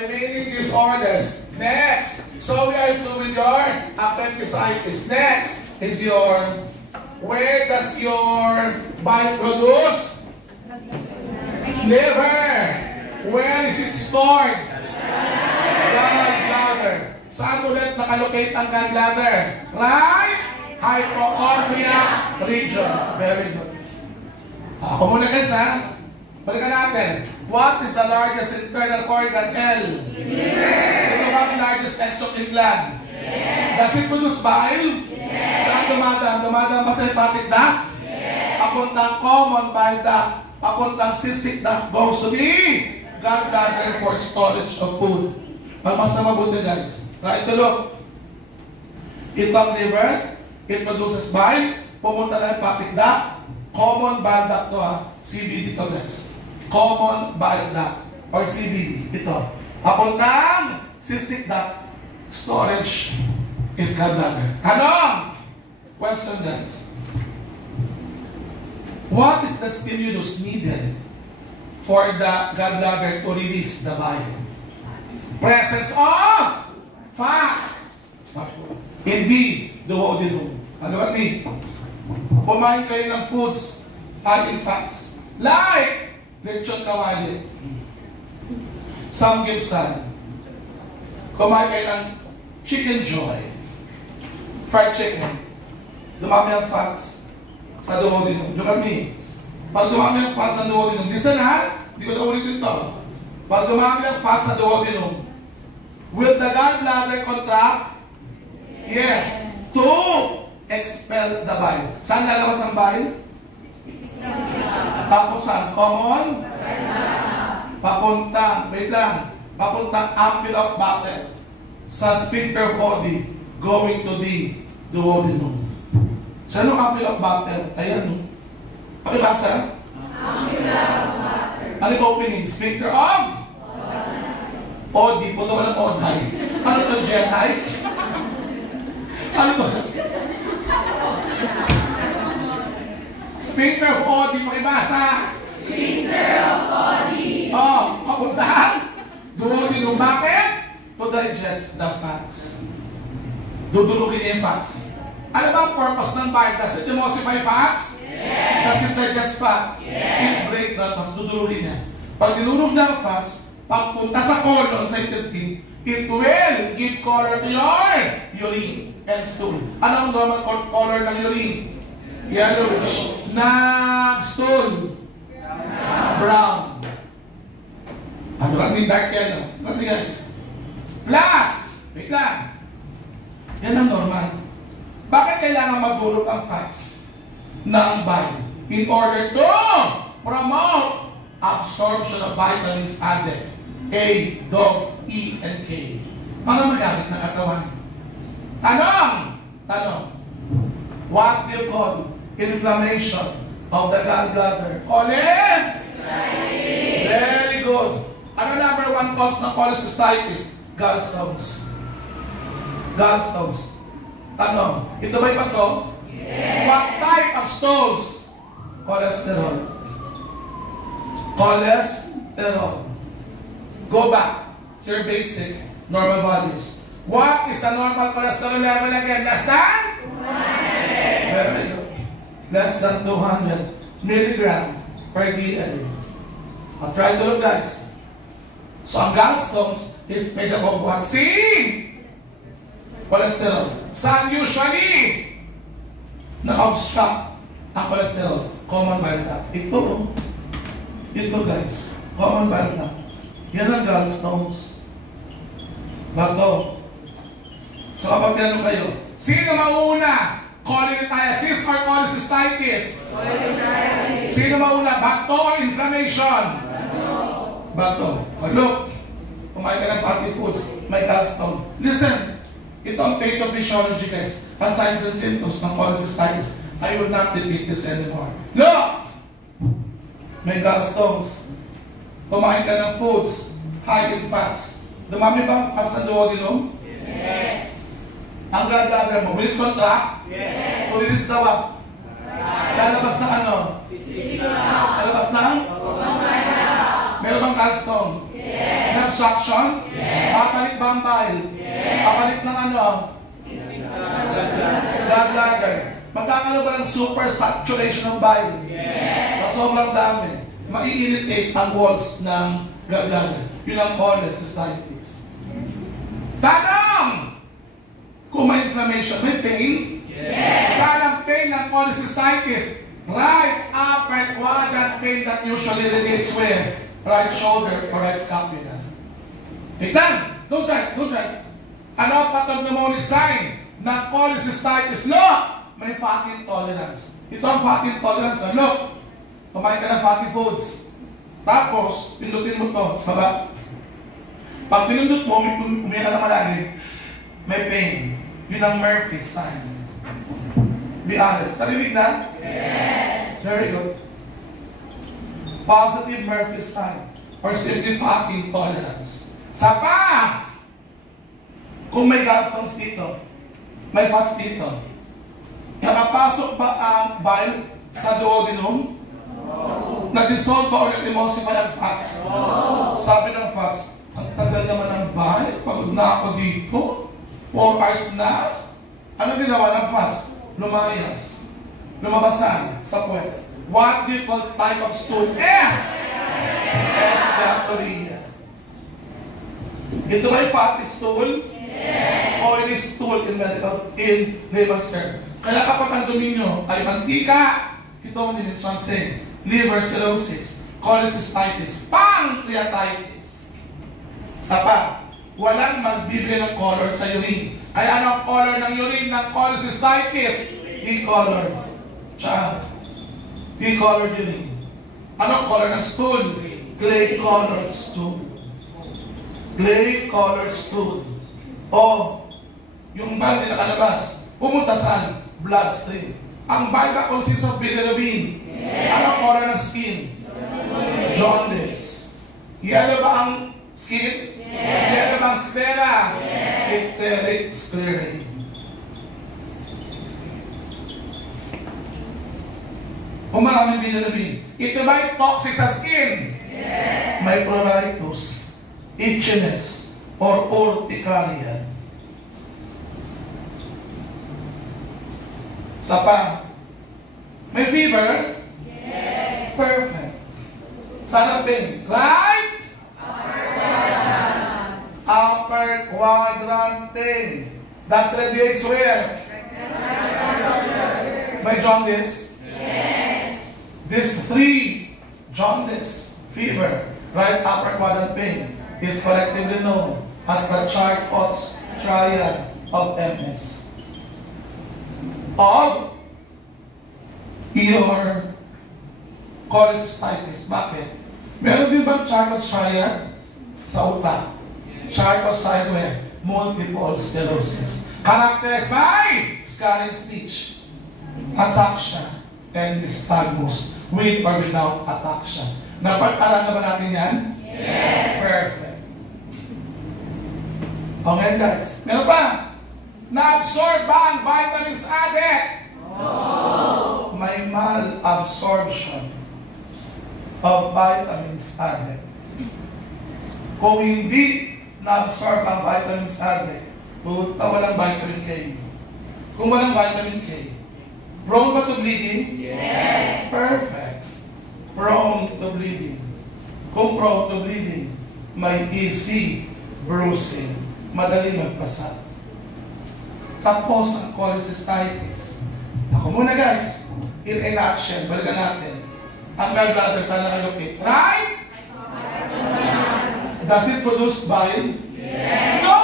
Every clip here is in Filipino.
remaining disorders. Next. So we are through with your appendicitis. Next is your, where does your bile produce? Liver. Where is it stored? Gallbladder. Saan ulit nakalocate ang gallbladder? Right? Hypochondria region. Very good. Ako muna guys ha. Balikan natin. What is the largest internal organ? L. Liver. Ito ba ang largest exocrine gland? Yes. Does it produce bile? Yes. Saan dumadaan? Dumadaan ba sa hepatic duct? Yes. Papuntang common bile duct. Papuntang cystic duct goes to the gallbladder for storage of food. Pag mas na mabuti guys. Try to look. Ito ang liver. It produces bile. Pumunta na hepatic duct. Common bile duct to ha. CBD to guys. Common bile duct or CBD. Ito. Papuntang cystic duct. Storage is gallbladder. Tanong! Question guys. What is the stimulus needed for the gallbladder to release the bile? Presence of fats. Hindi duodenum. Ano what mean? Kumain kayo ng foods having fats. Like lechon kawali, samgyeopsal. Kumain kayo ng chicken joy, fried chicken. Dumami ang fats sa duodenum. Look at me. Pag dumami ang fats sa duodenum, listen ha, hindi ko na ulitin ito. Pag dumami ang fats sa duodenum, will the gallbladder contract? Yes. To expel the bile. Saan lalabas ang bile? Tapos saan? Common? Papuntang, wait lang, papuntang Campylobacter sa sphincter body going to the duodenum. Saan yung Campylobacter? Ayan no. Pakibasa? Campylobacter. Ano yung opening? Sphincter of? Odi. Puto ka ng oday. Ano ito? Jedi? Ano ito? Sphincter of body, pakibasa. Sphincter of body. Oh, papuntahan. Duodenum. Bakit? To digest the fats. Dudulugin yung fats. Ano ba ang purpose ng bile? Does it emulsify fats? Yes. Does it digest fat? Yes. It breaks the fats. Dudulugin niya. Pag dinurog niya ang fats, pagpunta sa colon, sa intestine, it will give color to your urine and stool. Ano ang normal color ng urine? Yellowish. Na stool? Brown. Ano kami dark yellow? Kami guys. Plus, wait lang. Yan ang normal. Bakit kailangan magdurog ang fats ng bile? In order to promote absorption of vitamins added. A, dog, E, and K. Para magamit na katawan. Tanong. What do you call inflammation of the gallbladder? Cholecystitis. Very good. Ano number one cause ng cholecystitis? Gallstones. Gallstones. Tanong, ito ba'y bato? Yes. What type of stones? Cholesterol. Cholesterol. Go back to your basic normal values. What is the normal cholesterol level again? Less than? 200. Very good. Less than 200 milligram per dl. I'll try to look guys. So ang gallstones is made up of what? C? Cholesterol. Saan usually na-obstruct ang cholesterol? Common bile duct. Ito guys. Common bile duct. Yan ang gallstones. Bato. So kapag gano'n kayo, sino mauna? Cholelithiasis or cholecystitis? Cholelithiasis. Sino mauna? Bato or inflammation? Bato. Oh, look. Kumain ka ng fatty foods, may gallstone. Listen. Ito ang pathophysiology guys. Ang signs and symptoms ng cholecystitis. I will not repeat this anymore. Look! May gallstones. Kumain ka ng foods high in fats. Dumami bang fats ng duodenum? Yes. Ang gallbladder mo, will it contract? Yes. Will it the what? Lalabas na ano? Lalabas na? Meron bang gallstone? Yes. obstruction? Yes. Papalit ba ang bile? Yes. Papalit ng ano? Gallbladder. Magkakaroon ba ng super saturation ng bile? Yes. Sa sobrang dami, mai-irritate ang walls ng gallbladder. Yun ang cholecystitis. Tanong! Kung may inflammation, may pain? Yes. Saan ang pain ng cholecystitis? Right upper quadrant pain that usually relates with right shoulder or right scapula. Tignan! Don't try! Ano ang pathognomonic sign ng cholecystitis? Look! May fatty intolerance. Ito ang fatty intolerance. Look! Kumain ka ng fatty foods. Tapos, pindutin mo ito. Baba. Pag pinundot mo, umiyak ka na malalim, may pain. Yun ang Murphy's sign. Be honest. Narinig na? Yes. Very good. Positive Murphy's sign or simply fatty intolerance. Sapa! Kung may gallstones dito, may fats dito, nakapasok ba ang bile sa duodenum? No. Nag-dissolve ba o nag-emulsify ang fats? No. Sabi ng fats, ang tagal naman ng bile, pagod na ako dito, 4 hours na. Ano ginawa ng fats? Lumayas. Lumabasan sa puwet. What do you call type of stool? S! Eschatologia. Ito ba yung fatty stool? Yes. Oily stool in layman's term. Kaya kapag ang dumi nyo ay mantika, ito means something. Liver cirrhosis, cholecystitis, pancreatitis. Sapa, walang magbibigay ng color sa urine. Kaya ano ang color ng urine ng cholecystitis? D-color. Tsaka, D-colored urine. Anong color ng stool? Clay-colored stool. Clay-colored stool. O, yung bile na nakalabas, pumunta saan? Bloodstream. Ang bile ba consists of bilirubin? Yes. Anong color ng skin? Jaundice. Yellow ba ang skin? Yes. Yellow ba ang sclera? Yes. Icteric sclerae. Kung maraming bilirubin, ito ba yung toxic sa skin? Yes. May pruritus, itchiness, or urticaria. Sapa, may fever? Yes. Perfect. Saan ang pain? Right? Upper quadrant pain. That radiates where? May jaundice? Yes. This 3, jaundice, fever, right upper quadrant pain, is collectively known as the Charcot's triad of MS. Of your cholecystitis. Bakit? Meron din bang Charcot's triad sa utak? Charcot's triad where? Multiple sclerosis. Characterized by scarring speech, ataxia, and nystagmus, with or without ataxia. Napag-aral na ba natin yan? Yes. Perfect. Okay guys, meron pa? Na-absorb ba ang vitamins added? No. May malabsorption of vitamins added. Kung hindi na-absorb ang vitamins added, walang vitamin K. Kung walang vitamin K, prone ba to bleeding? Yes. Perfect. Prone to bleeding. Kung prone to bleeding, may easy bruising. Madali magpasa. Tapos ang cholecystitis. Ako muna guys, in a nutshell, balikan natin. Ang gallbladder saan nakalocate? Right? Does it produce bile? Yes. No!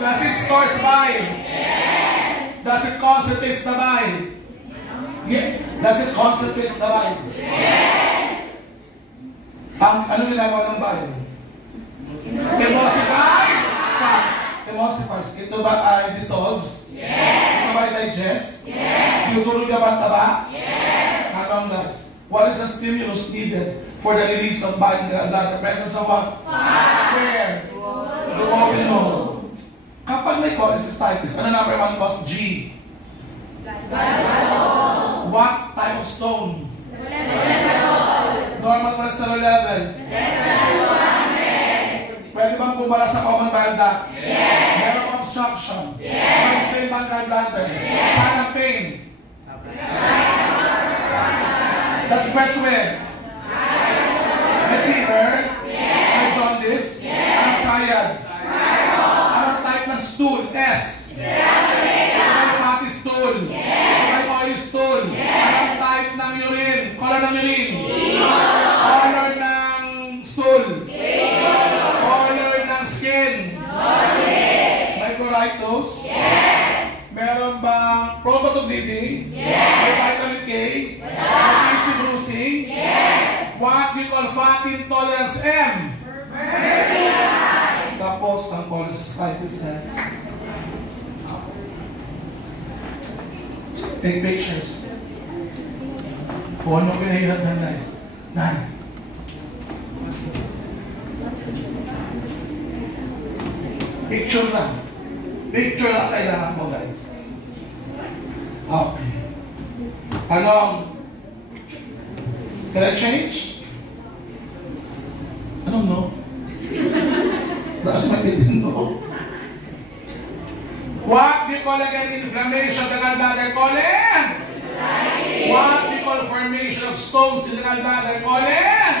Does it store bile? Yes. Does it concentrate the bile? Yes. Does it concentrate the bile? Yes. Ano ginagawa ng bile? Emulsifies? Emulsifies. Ito ba ay dissolves? Yes. Ito ba ay digest? Yes. Yung ka ba taba? Yes. How guys? What is the stimulus needed for the release of bile in the blood? The presence of what? Where? Duodenum. Kapag may cholecystitis, ano number 1 cause? G. What type of stone? Normal cholesterol level. Pwede bang bumala sa common bile duct? Yes. Merong obstruction? Yes. May pain bang gallbladder? Yes. Sana pain? That's first way. May fever? Yes. May jaundice? Yes. Anong sayad? Anong type ng stool? S. May fatty stool? Yes. May oily stool? Yes. Anong type ng urine? Color ng urine? Color ng stool? Color ng skin? May pruritus? Yes. Meron bang prone ba to bleeding? Yes. May vitamin K? May easy bruising? Yes. What we call fatty intolerance M? Tapos ang cholecystitis S. Take pictures. Kung ano pinahirap na guys. Nine. Picture lang. Picture lang kailangan mo guys. Okay. Anong? Can I change? I don't know. That's my didn't know. What we call again inflammation of the gallbladder colon? What we call formation of stones in the gallbladder colon?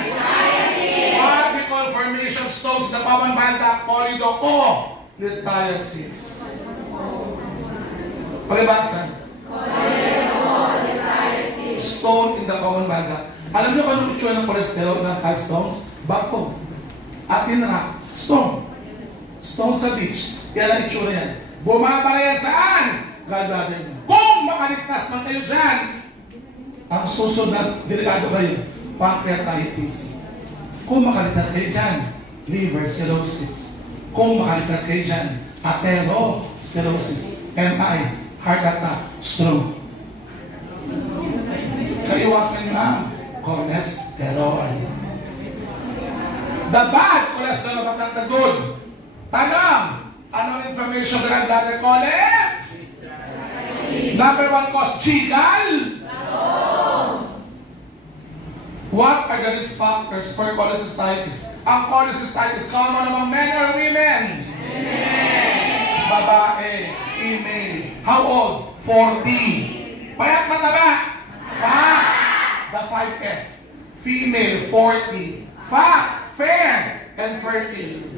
What we call formation of stones in the common bile duct? Cholelithiasis. Pagibasa. Stone in the common bile duct. Alam niyo kung anong itsura ng cholesterol ng gallstones? Bako. As in rock. Stone. Stone sa beach. Yan ang itsura yan. Bumabara yan saan? Gallbladder niyo. Kung makaligtas man kayo dyan, ang susunod na delikado kayo, pancreatitis. Kung makaligtas kayo dyan, liver cirrhosis. Kung makaligtas kayo dyan, atherosclerosis. MI, heart attack, stroke. Kaiwasan nyo ang cholesterol. The bad cholesterol but not the good. Tanong, anong information ng gallbladder colon? Number one cause, chigal. What are the risk factors for cholecystitis? Ang cholecystitis common among men or women? Men. Babae, female. How old? 40. Payat mataba? Fat. The 5F. Female, 40. Fat, fair, and fertile.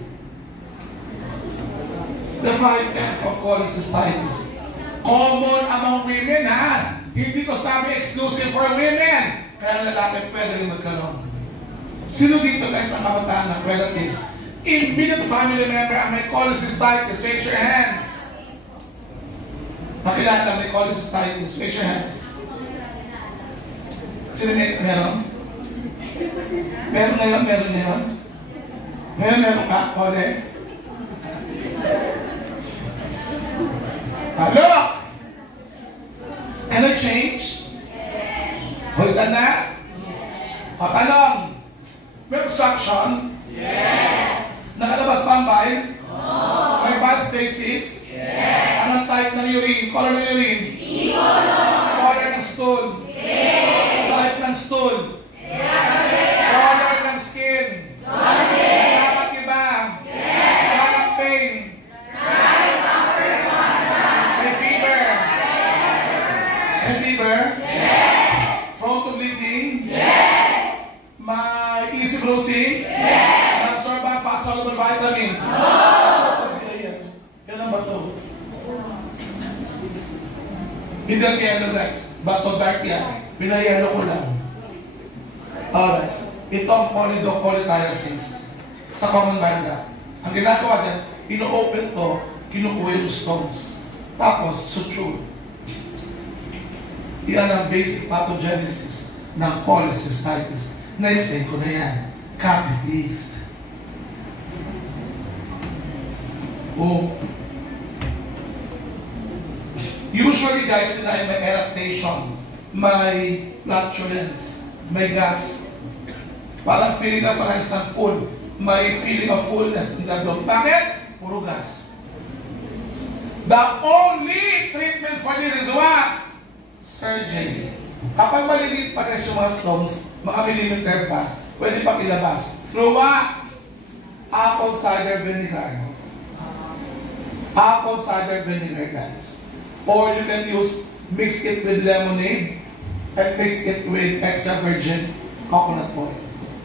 The 5F of cholecystitis. Common among women, ha? Hindi ko sabi exclusive for women. Kaya lalaki pwede rin magkaroon. Sino dito guys ang kabataan ng relatives? Immediate family member ang may cholecystitis, raise your hands. Nakilala may cholecystitis, raise your hands. Sino meron? Meron ngayon, meron ngayon. Ngayon meron ka, Kole? Hello? Can I change? Hold ka na? Patanong, may obstruction? Yes. Nakalabas ba ang bile? No. May bad stasis? Yes. Anong type ng urine? Color ng urine? Color ng stool? Yes. Type ng stool? Yes. Color ng skin? Yes. Dapat iba? Yes. Sarang pain? Right upper quadrant. May fever? Yes. May fever? Yes. Prone to bleeding? Yes. May easy bruising? Yes. Absorb ang fat-soluble vitamins? No. Yan ang bato. Hindi ang yellow guys. Bato dark yan. Pinayelo ko lang. Alright. Ito ang polydocholithiasis sa common bile duct. Ang ginagawa dyan, ino-open to, kinukuha yung stones. Tapos, suture. Yan ang basic pathogenesis ng cholecystitis. Na-explain ko na yan. Copy, please. Oh. Usually, guys, sila ay may eructation, may flatulence, may gas. Parang feeling na parang isang full. May feeling of fullness in the dog. Bakit? Puro gas. The only treatment for this is what? Surgery. Kapag maliliit pa kasi yung mga stones, mga millimeter pa, pwede pang ilabas. Through what? apple cider vinegar. Apple cider vinegar, guys. Or you can mix it with lemonade and mix it with extra virgin coconut oil.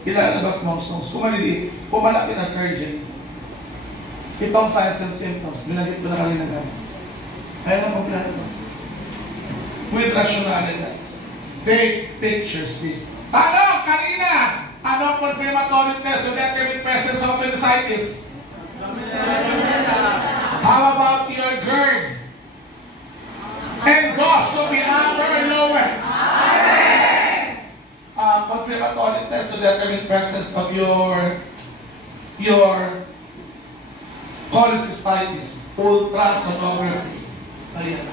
Ilalabas mo ang stones. Kung malaki na surgeon, itong signs and symptoms, binagit ko na kanina, guys. Ayaw na magplano. With rationale, guys. Take pictures, please. Ano, kanina? Ano confirmatory test to determine presence of appendicitis? How about your GERD? Endoscopy, upper or lower? Confirmatory test to determine presence of your cholecystitis, ultrasonography. Ayan.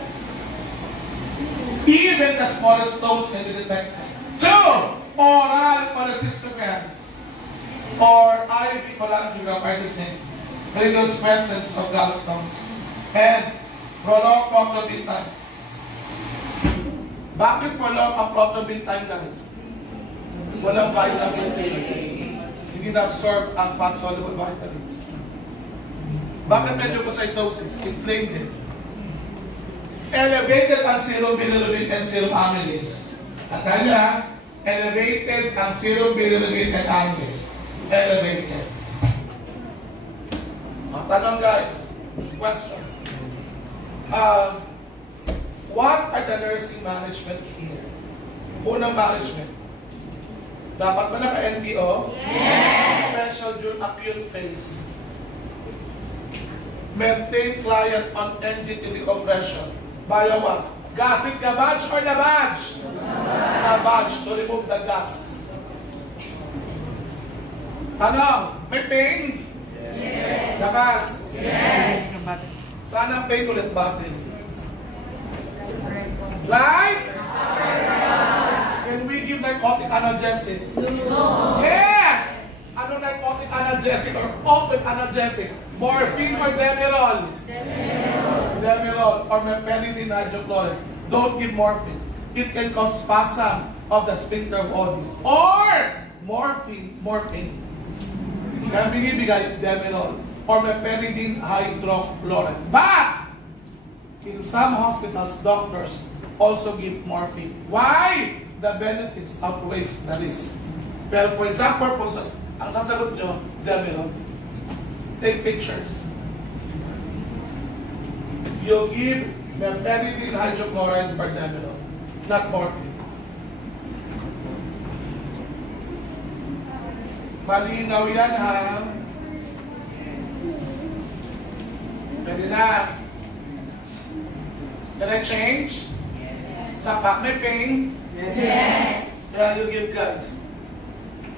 Even the smallest stones can be detected. 2. Oral cholecystogram or IV cholangiogram are the same. Reduce presence of gallstones and prolonged protrobin time. Bakit prolonged ang protrobin time, guys? Walang vitamin A. Hindi na-absorb ang fat-soluble vitamins. Bakit meducocytosis? Inflamed din. Elevated ang serum bilirubin and serum amylase. At kanya, elevated ang serum bilirubin and amylase. Elevated. Tanong, guys. Question. What are the nursing management here? Unang management. Dapat ba naka-NPO? Yes! Special during acute phase. Maintain client on NGT decompression. By what? Gastric gavage or lavage? Lavage to remove the gas. Ano? May pain? Yes. Lakas? Yes. Saan ang pain ulit battery? Right? Can we give narcotic analgesic? No. Yes! Ano narcotic analgesic or open analgesic? Morphine or Demerol? Demerol or meperidine hydrochloride. Don't give morphine. It can cause spasm of the sphincter of Oddi. Or morphine, more pain. Kaya bigay Demerol or meperidine hydrochloride. But in some hospitals, doctors also give morphine. Why? The benefits outweighs the risk. Pero for exam purposes, ang sasagot nyo, Demerol. Take pictures. You give meperidine hydrochloride or Demerol, not morphine. Malinaw yan, ha? Pwede na. Can I change? Yes. Saka may pain? Yes. Kaya you give, guys,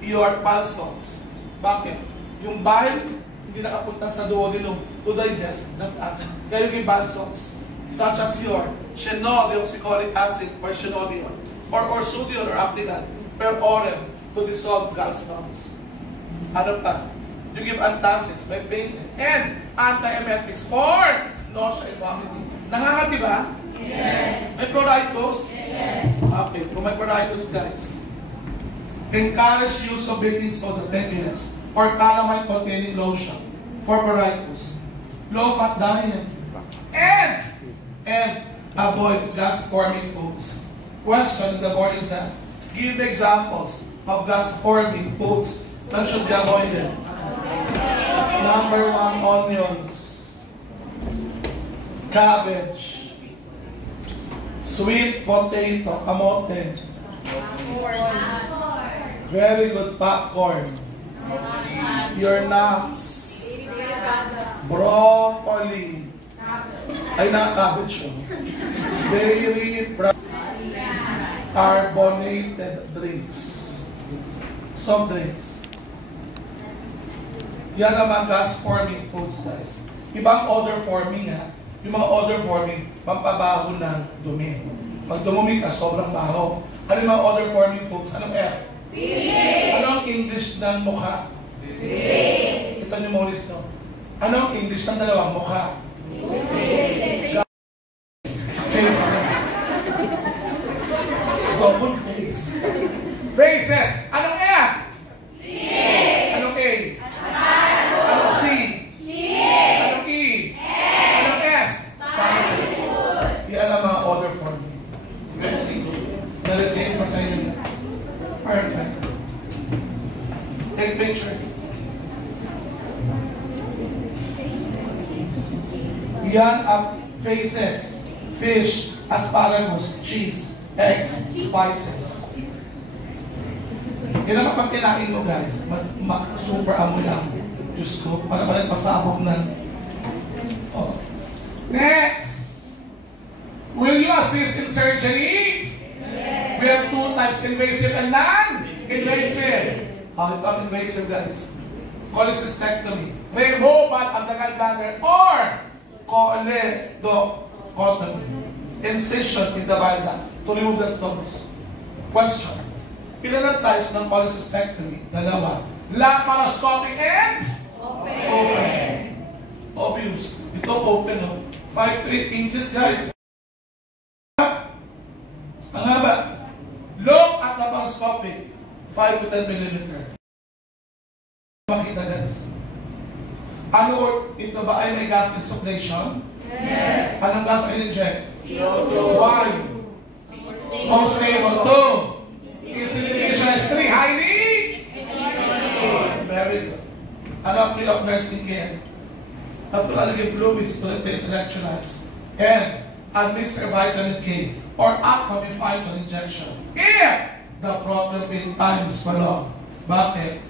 your pulsons. Bakit? Yung bile, hindi nakapunta sa duodenum to digest that acid. Kaya you give pulsons, such as your phenol-deoxycholic acid or phenoliol, or sodium or actinal, per oral to dissolve gallstones. Ano pa? You give antacids, may pain, and antiemetics for nausea and vomiting. Nangangati ba? Yes. May pruritus? Yes. Okay, kung may pruritus, guys, encourage use of baking soda, 10 minutes, or calamine containing lotion for pruritus. Low-fat diet. And avoid gas-forming foods. Question in the board is that, give the examples of gas-forming foods that should be avoided. Number 1, onions, cabbage, sweet potato, kamote, very good popcorn, your nuts, broccoli, ay cabbage yun, dairy, carbonated drinks, soft drinks. Yan naman gas-forming foods, guys. Ibang odor forming, ha? Yung mga odor forming, pampabaho ng dumi. Pag dumumi ka, sobrang baho. Ano yung mga odor forming foods? Anong F? Fish! Anong English ng mukha? Fish! Ito yung Morris, no? Anong English ng dalawang mukha? Fish! Faces. Double face. Faces! Anong F? Fish! Anong A? Take pictures. Yan ang faces, fish, asparagus, cheese, eggs, spices. Yan ang kapag kinain mo guys, super amo lang. Diyos ko, para pasabog ng... Oh. Next! Will you assist in surgery? Yes. We have two types, invasive and non-invasive. Ito ang invasive guys. Cholecystectomy. Removal of the gallbladder or choledocotomy. Incision in the bile duct to remove the stones. Question. Ilan ang types ng cholecystectomy? Dalawa. Laparoscopic and open. Obvious. Ito open, no? 5 to 8 inches, guys. Ang haba. Look at laparoscopic. 5 to 10 millimeter. Makita, guys. Ano, ito ba ay may gas insufflation? Yes. Anong gas ay inject? CO2. 1. Most stable. 2. Insufflation is 3. Highly? Very good. Ano ang plea of nursing care? Natural give fluids to replace electrolytes and administer vitamin K or Aquamin Phyton injection if the protein time is prolonged. Bakit?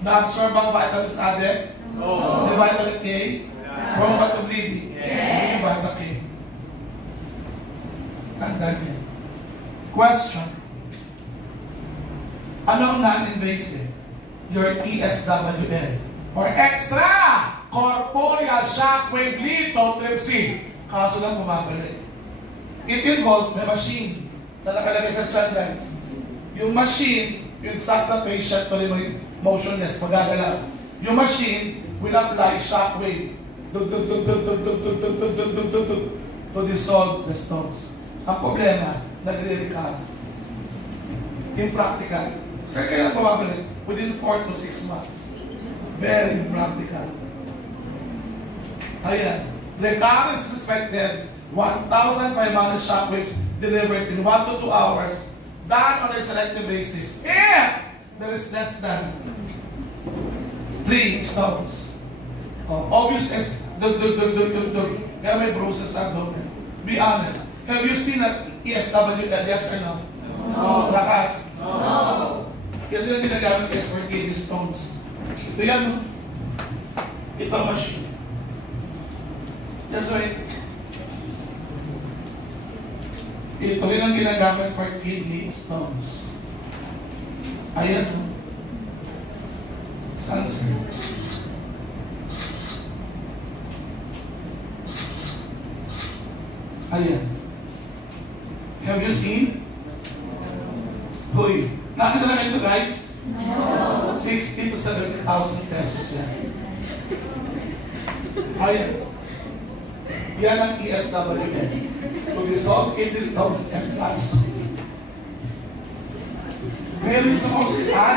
Na-absorb ang vitamins added? No. The vitamin K? Prone ba to bleeding? Yes. Vitamin K. Tandaan niya. Question. Anong non-invasive? Your ESWL or extra corporeal shockwave lithotripsy. Kaso lang bumabalik. It involves may machine na nakalagay sa chan guys. Yung machine, yung start the patient tuloy may motionless, magagalaw. Yung machine will apply shockwave to dissolve the stones. Ang problema, nagre-recover. Impractical. Sir, kailan bumabalik? Within 4 to 6 months. Very practical. Ayan. Recurrence is suspected. 1,500 shockwaves delivered in 1 to 2 hours. Done on a selective basis. If there is less than 3 stones. Obvious is kaya may bruises sa abdomen. Be honest. Have you seen an ESWL? Yes or no? No. Lakas? No. Yan din ang ginagamit is for kidney stones. Ito yan. Ito ang machine. That's right. Ito rin ang ginagamit for kidney stones. Ayan. Sensor. Ayan. Have you seen? Uy. Nakita na ito guys? No. 60 to 70,000 pesos yan. Ayan. Yan ang ESWL. To dissolve kidney stones and blood stones. Meron sa hospital.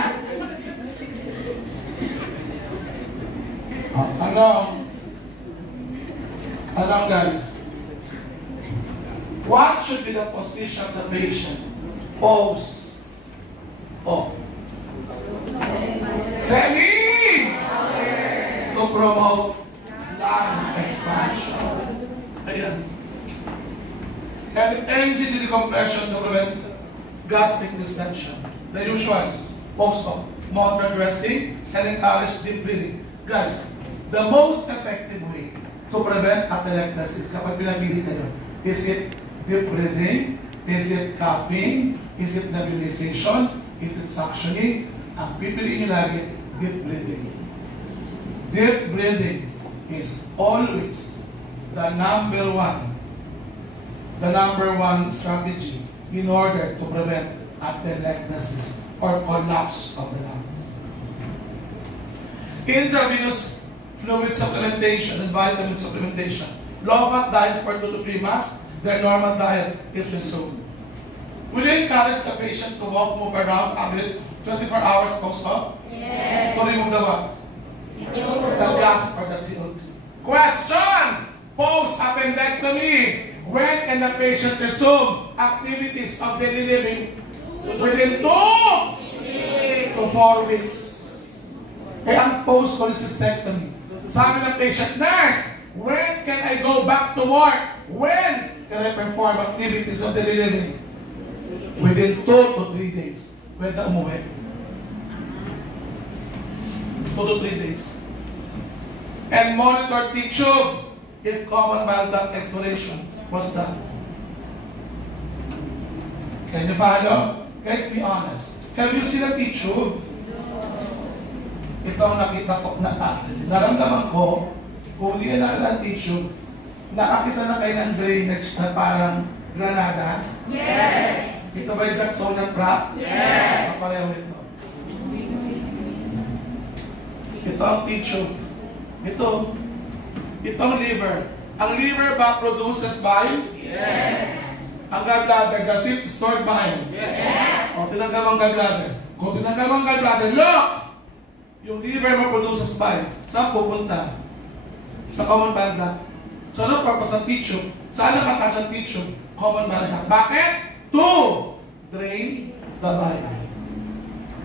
Ano guys? What should be the position of the patient? Pose. Oh. Semi! To promote lung expansion. Ayan. And engine decompression to prevent gastric distension. The usual pose of motor dressing and encourage deep breathing. Guys, the most effective way to prevent atelectasis kapag pinapili kayo, is it deep breathing? Is it coughing? Is it nebulization? Is it suctioning? Ang pipiliin nyo lagi, deep breathing. Deep breathing is always the number one strategy in order to prevent atelectasis or collapse of the lungs. Intravenous fluid supplementation and vitamin supplementation. Low-fat diet for 2 to 3 months, their normal diet is resumed. Will you encourage the patient to walk, move around, 24 hours post-op? Yes. To remove the what? The gas or the CO2. Question! Post-appendectomy. When can the patient resume activities of daily living? Within 2 to 4 weeks. Eh, ang post-cholecystectomy. Sabi ng patient, nurse, when can I go back to work? When can I perform activities of the daily? Within 2 to 3 days. Pwede umuwi. 2 to 3 days. And monitor T-tube if common bile duct exploration was done. Can you follow? Guys, be honest. Have you seen a T-tube? Ito ang nakita ko na naramdaman ko, kung hindi na lang T-tube, nakakita na kayo ng drainage na parang granada? Yes! Ito ba yung Jacksonian Pratt? Yes! Pareho ito. Ito ang T-tube. Ito ang liver. Ang liver ba produces bile? Yes! Ang gallbladder, does it store bile? Yes! O, tinanggal ang gallbladder. Kung tinanggal ang gallbladder, look! Yung liver mo produces bile. Saan pupunta? Sa common bile duct. So, anong purpose ng T-tube? Saan nakatouch ang T-tube? Common bile duct. Bakit? To drain the bile.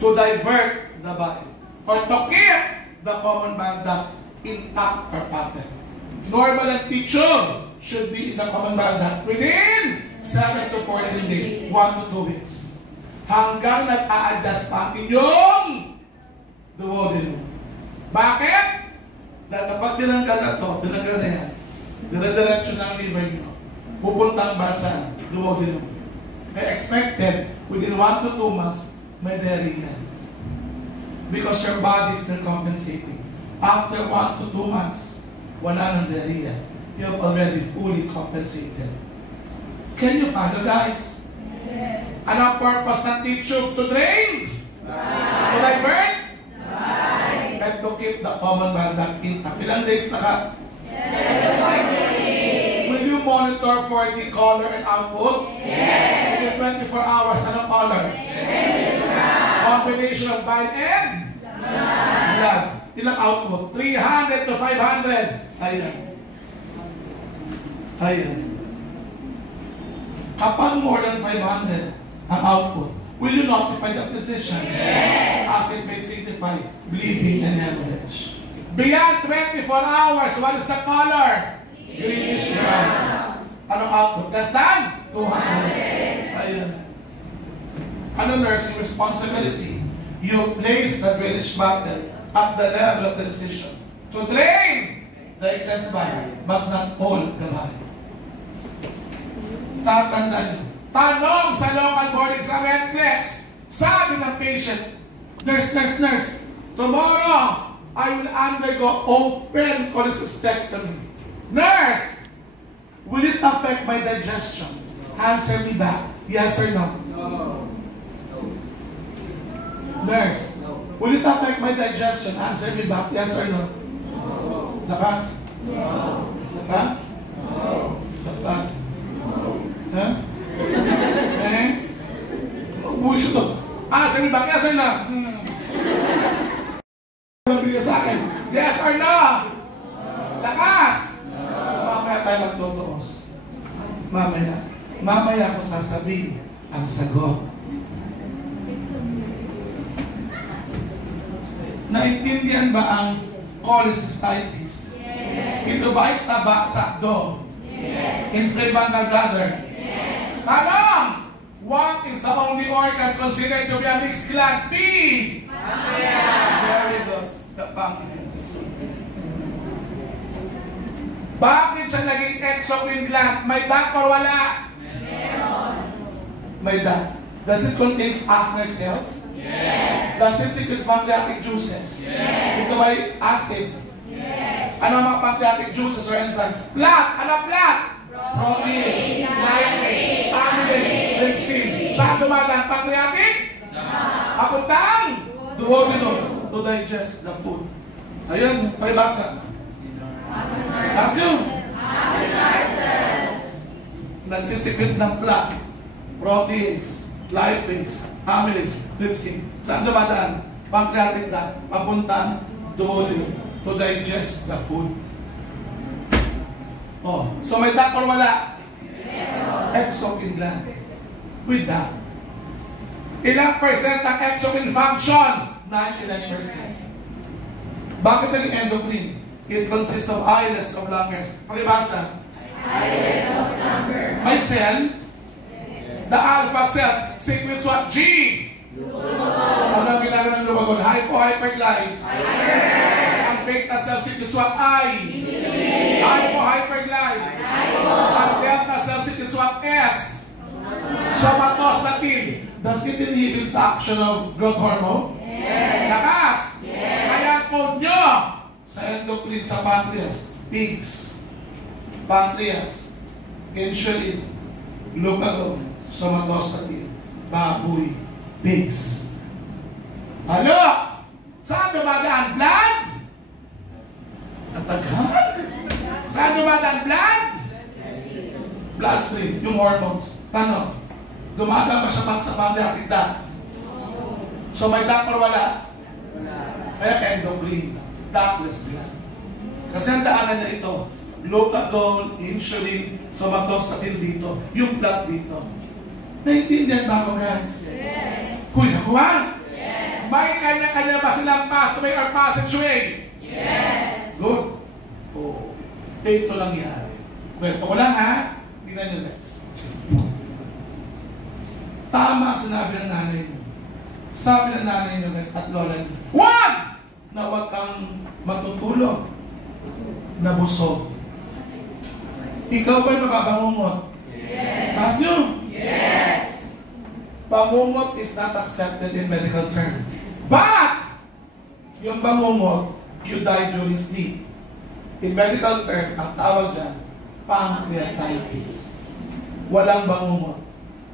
To divert the bile. Or to keep the common bile duct intact or pattern. Normal ang T-tube should be in the common bile duct within 7 to 14 days. 1 to 2 weeks. Hanggang nag-a-adjust pa inyong duodenum. Bakit? Dahil kapag tinanggal na ito, tinanggal na yan, dire-diretso ng liver nyo, pupuntang ba sa duodenum. May expected, within 1 to 2 months, may diarrhea. Because your body is still compensating. After 1 to 2 months, wala ng diarrhea. You have already fully compensated. Can you follow, guys? Yes. Ano ang purpose ng T-tube? To drain? To divert? And to keep the common bile duct intact. Ilang days na ka? 7 Will you monitor for the color and output? Yes. Within 24 hours, anong color? Yes. Combination of bile and blood. Ilang output? 300 to 500. Ayan. Kapag more than 500 ang output, will you notify the physician? Yes. As it may signify bleeding and hemorrhage. Beyond 24 hours, what is the color? Greenish brown. Anong output? Less than 200. Ayan. Ano nursing responsibility? You place the drainage bottle at the level of the incision to drain the excess bile, but not all the bile. Tatandaan. Tanong sa local board sa NCLEX. Sabi ng patient, nurse, tomorrow, I will undergo open cholecystectomy. Nurse, will it affect my digestion? Answer me back. Yes or no? No. Nurse, will it affect my digestion? Answer me back. Yes or no? No. Saka? No. Saka? No. Saka? Huh? Eh? Bullshit to. Answer me back. Yes or no? Sa akin. Yes or no? Lakas! Mamaya tayo magtutuos. Mamaya ko sasabihin ang sagot. Naintindihan ba ang cholecystitis? Yes. Ito ba ay taba sa abdo? Yes. Inflamed ang gallbladder? Yes. Tanong! What is the only organ considered to be a mixed gland? P! Pancreas! Very good. The pancreas. Bakit siya naging exocrine gland? May duct or wala? Meron. May duct. Does it contain Asner cells? Yes. Does it secrete pancreatic juices? Yes. Ito ay acid? Yes. Ano ang mga pancreatic juices or enzymes? Plaque. Ano plaque? Proteins, lipase, amylase, trypsin. Saan dumadaan? Pancreatic? Papuntang? Duodenum to digest the food. Ayan, paibasa. Ask you. Nagsisikrit ng plaque, proteins, lipase, amylase, trypsin. Saan dumadaan? Pancreatic duct, papuntang duodenum to digest the food. Oh, so may duct or wala? Exocrine gland. With that. Ilang percent ang exocrine function? 99%. Bakit naging endocrine? It consists of islets of lumbers. Pakibasa. Islets of lumber. May cell. The alpha cells. Sequence what? G. Ano ang ginagawa ng lumagon? Hyperglide. Ang beta cell sequence what? I. Hyperglide. Ang delta cell sequence what? S. Somatostatin. Does it inhibit the action of growth hormone? Yes. Lakas. Yes. Kaya code nyo sa endocrine sa pancreas. Pigs. Pancreas. Insulin. Glucagon. Somatostatin. Baboy. Pigs. Ano? Saan dumadaan? Blood? Natagal? Saan dumadaan? Blood? Bloodstream. Yung hormones. Paano? Dumadaan ba siya sa pancreatic duct? So may duct or wala? Kaya endocrine. Ductless gland. Kasi ang daanan niya ito. Glucagon, insulin, somatostatin dito. Yung blood dito. Naintindihan ba ako, guys? Yes. Huy, nakuha? Yes. May kanya-kanya ba silang pathway or passageway? Yes. Good. Oh. Ito lang yan. Kwento ko lang, ha? Tingnan nyo next. Tama ang sinabi ng nanay mo. Sabi ng nanay nyo, guys, at lola nyo, huwag na huwag kang matutulog na busog. Ikaw ba'y mababangungot? Yes. Mas nyo? Yes. Bangungot is not accepted in medical term. But, yung bangungot, you die during sleep. In medical term, ang tawag dyan, pancreatitis. Walang bangungot.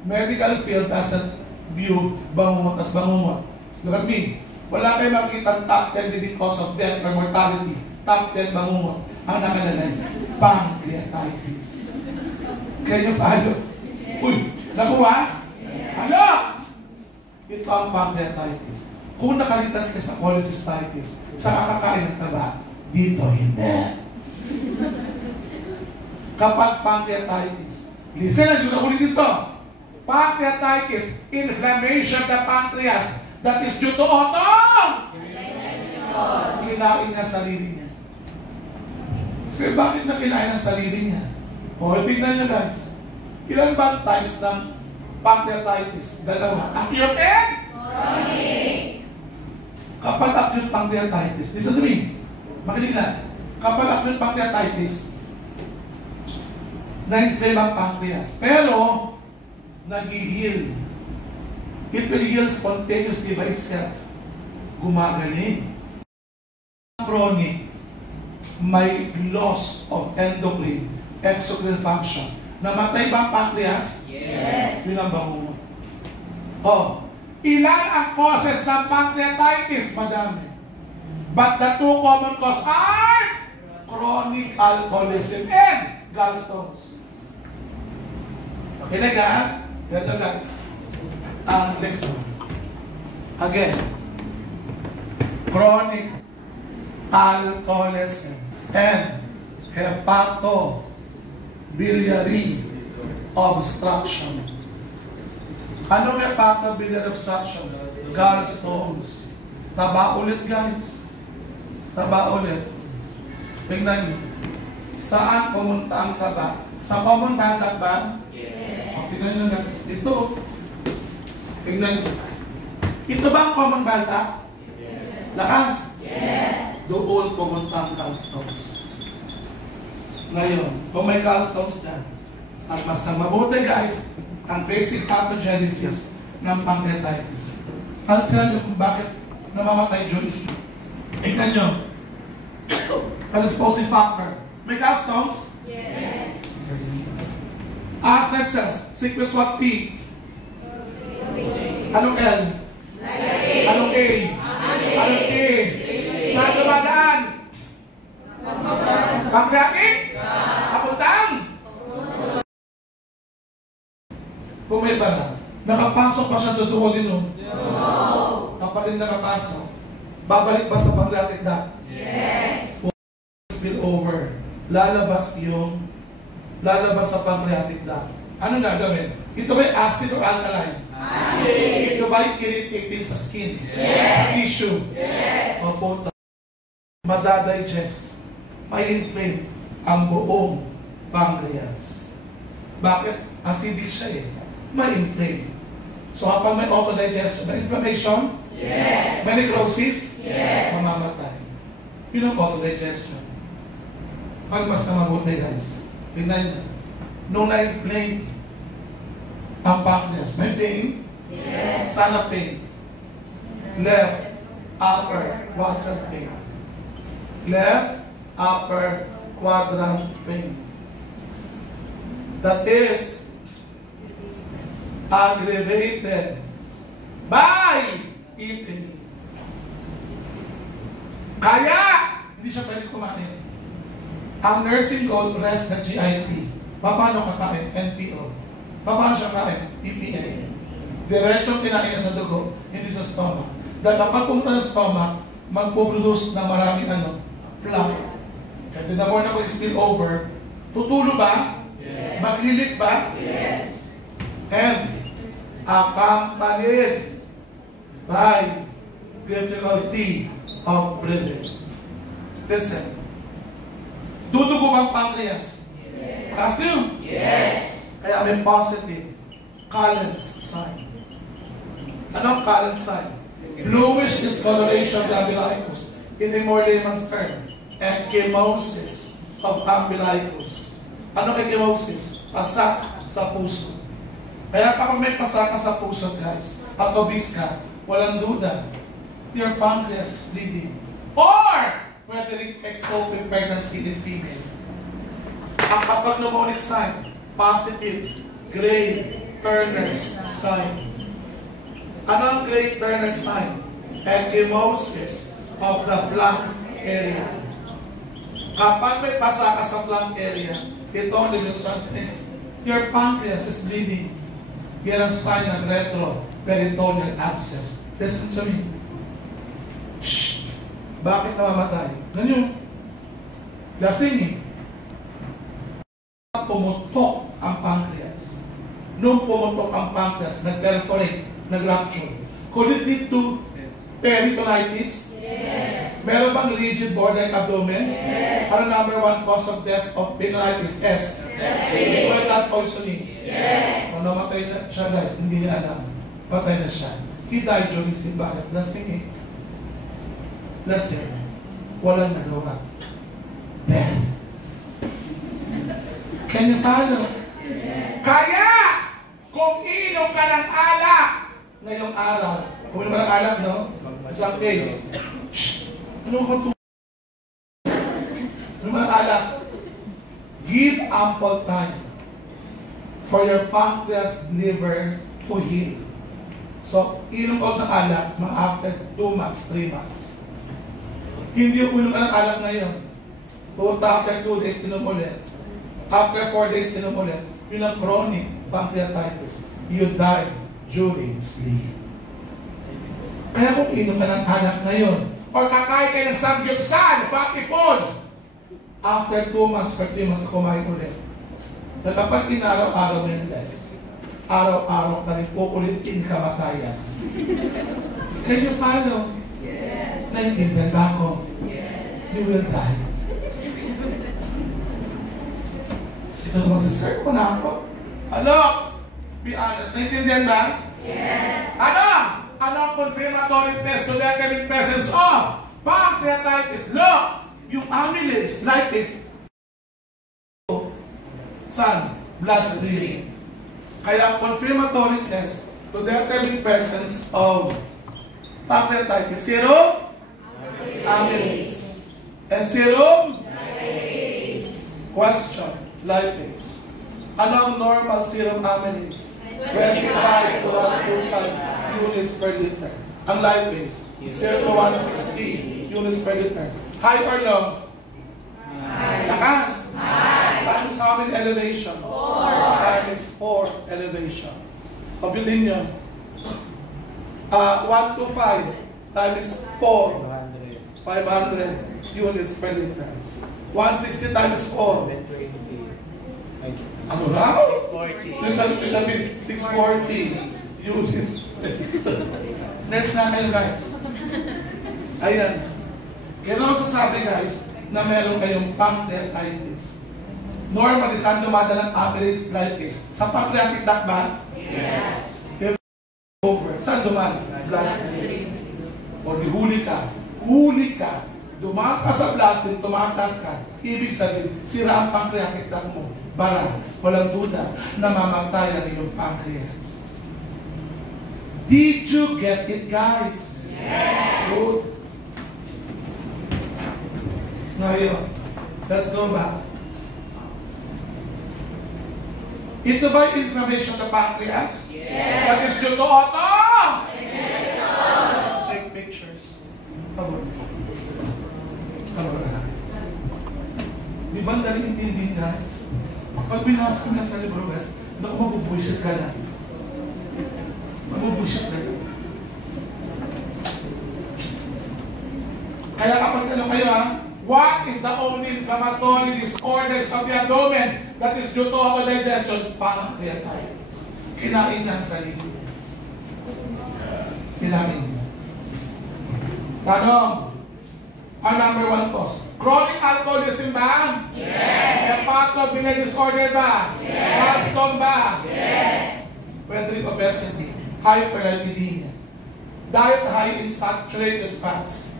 Medical field doesn't view bangungot as bangungot. Look at me. Wala kayo makikita top 10 leading cause of death or mortality. Top 10 bangungot. Ang nakalagay, pancreatitis. Can you follow? Uy, nakuha? Ano? Ito ang pancreatitis. Kung nakalitas ka sa cholecystitis, sa kakakain ng taba, dito hindi. Kapag pancreatitis, listen na, yun ang ulit dito. Pancreatitis, inflammation of the pancreas that is due to auto. Kinain niya sarili niya. So, bakit na kinain ang sarili niya? O, tignan niyo guys. Ilan ba ang types ng pancreatitis? Dalawa. Acute and Chronic. Kapag acute pancreatitis, listen to me. Makinig lang. Kapag acute pancreatitis, na-inflame ang pancreas. Pero, nag-heal. It will heal spontaneously by itself. Gumagaling. Chronic, may loss of endocrine, exocrine function. Namatay ba ang pancreas? Yes. Yun ang bangungot. Oh, ilan ang causes ng pancreatitis? Madami. But the two common causes are chronic alcoholism and gallstones. Okay, nega? Ganito guys. Next one. Again. Chronic alcoholism and hepatobiliary obstruction. Ano hepatobiliary obstruction? Gallstones. Taba ulit guys. Taba ulit. Tingnan niyo. Saan pumunta ang taba? Sa common bundle ba? Yes. Tingnan niyo guys. Ito. Tingnan niyo. Ito ba ang common bundle? Yes. Lakas? Yes. Doon pumunta ang gallstones. Ngayon, kung may gallstones dyan, at mas nang mabuti guys, ang basic pathogenesis ng pancreatitis. I'll tell you kung bakit namamatay during sleep. Tignan nyo. Predisposing factor. May gallstones? Yes. After cells, sequence what P? Anong L? Anong A? Anong A? Saan dumadaan? Pancreatic? Kapuntang? Kung may bala, nakapasok pa siya sa duodenum? No. Kapag hindi nakapasok, babalik ba sa pancreatic duct? Yes. Spill over. Lalabas sa pancreatic duct. Ano gagawin? Ito ba acid or alkaline? Acid. Ito ba irritating sa skin? Yes. Sa tissue? Yes. O, madadigest, ma-inflame ang buong pancreas. Bakit? Acidic siya eh. Ma-inflame. So kapag may autodigestion, may inflammation? Yes. May necrosis? Yes. Mamamatay. Yun ang autodigestion. Pag mas na mabuti guys, tingnan nyo. Nung na-inflame ang pancreas, may pain? Yes. Sana pain. Left upper quadrant pain. Left upper quadrant pain. That is aggravated by eating. Kaya, hindi siya pwede kumain. Ang nursing code, rest na GIT. Paano kakain? NPO. Paano siya kain? EPA. Diretsong kinain niya sa dugo, hindi sa stomach. Dahil kapag pumunta sa stomach, magpo-produce ng maraming plaque. Kaya the more na ko spill over, tutulo ba? Yes. Maglilit ba? Yes. And accompanied by difficulty of breathing. Listen. Dudugo bang pancreas? Yes. Ask you? Yes. Kaya may positive Callen's sign. Anong Callen's sign? Bluish discoloration of the umbilicus. In a more layman's term, ecchymosis of umbilicus. Anong ecchymosis? Pasak sa puso. Kaya kapag may pasak sa puso, guys, at obese ka, walang duda, your pancreas is bleeding. Or, pwede rin ectopic pregnancy in female. Ang kapag pneumonic sign, positive, gray Turner's sign. Ano ang gray Turner's sign? Ecchymosis of the flank area. Kapag may pasaka sa flank area, ito ang demonstrate. Your pancreas is bleeding. Yan ang sign ng retroperitoneal abscess. Listen to me. Shh! Bakit namamatay? Ganyan. Lasing eh. Pumutok ang pancreas. Nung pumutok ang pancreas, nag-perforate, nag-rupture. Could it lead to peritonitis? Yes. Meron bang rigid borderline abdomen? Yes. Ano number one cause of death of peritonitis? S. Well, not poisoning. Yes. Kung namatay na siya guys, hindi niya alam. Patay na siya. He died during his bakit? Lasting eh. Lasting. Walang nagawa. Death. Can you follow? Yes. Kaya, kung iinom ka ng alak, ngayong araw, kung iinom ka ng alak, no? Isang case. Shh! Ano ka ito? Iinom ka ng alak. Give ample time for your pancreas, liver to heal. So, iinom ka ng alak, mga after 2 months, 3 months. Hindi yung iinom ka ng alak ngayon. Pumunta after 2 days, inom ulit. After 4 days, inom ulit. Yun ang chronic pancreatitis. You die during sleep. Kaya kung inom ka ng alak ngayon, or kakain kayo ng samgyupsal, fatty foods, after 2 months, per 3 months, kumain ulit. Na kapag inaraw-araw mo yun, guys, araw-araw ka rin kukulitin kamatayan. Can you follow? Yes. Naintindihan ba ako? Yes. You will die. Ito naman si Sir, na ako. Ano? Be honest. Naintindihan ba? Yes. Ano? Ano ang confirmatory test to determine presence of pancreatitis? Look! Yung amylase, lipase, saan? Bloodstream. Kaya confirmatory test to determine presence of pancreatitis. Serum? Amylase. And serum? Lipase. Question. Lipase. Ano ang normal serum amylase? 25 to 125 units per liter. Ang lipase, 0 to 160 units per liter. High or low? High. Lakas? High. Times how many elevation? 4. Times 4 elevation. Pabilin nyo. 1 to 5 times 4. 500 units per liter. 160 times 4. Ano raw? 640 units. Nurse na kayo guys. Ayan. Kaya naman sasabi guys, na meron kayong pancreatitis. Normally, saan dumadalang average like this? Sa pancreatic duct ba? Yes. Over. Saan dumadang? Bloodstream. O di huli ka. Huli ka. Dumaan ka sa bloodstream, tumataas ka. Ibig sabihin, sira ang pancreatic duct mo. Bara, walang duda, namamatay ang iyong pancreas. Did you get it, guys? Yes. Good. Ngayon, let's go back. Ito ba yung inflammation ng pancreas? Yes. That is due to auto? Yes. Take pictures. Abot. Abot. Di ba ang daling intindi, guys? Pag binasa ko na sa libro, guys, naku, mabubuisit ka na. Mabubuisit ka na. Kaya kapag ano kayo ha, what is the only inflammatory disorders of the abdomen that is due to autodigestion? Pancreatitis. Kinain yan sa libo. Kinain yan. Tanong, ang number 1 cause. Chronic alcoholism ba? Yes. Hepatobiliary disorder ba? Yes. Gallstone ba? Yes. Pwede obesity, hyperlipidemia, diet high in saturated fats.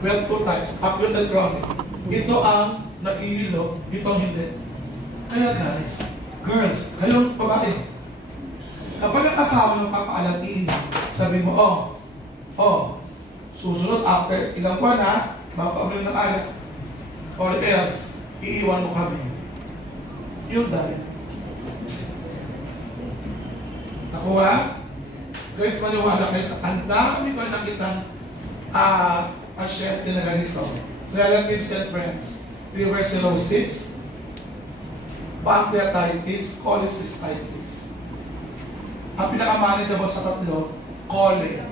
Well, 2 types, acute and chronic. Ito ang nag-iilo, ito ang hindi. Kaya guys, girls, kayong babae, kapag ang asawa ng papaalalin, sabi mo, susunod after ilang buwan ha, mapapamilin ng anak, or else, iiwan mo kami. Yun dahil. Nakuha? Guys, maniwala kayo sa ang dami ko nakitang asyente na ganito. Relatives and friends. Liver cirrhosis, pancreatitis, cholecystitis. Ang pinakamanageable sa tatlo, chole.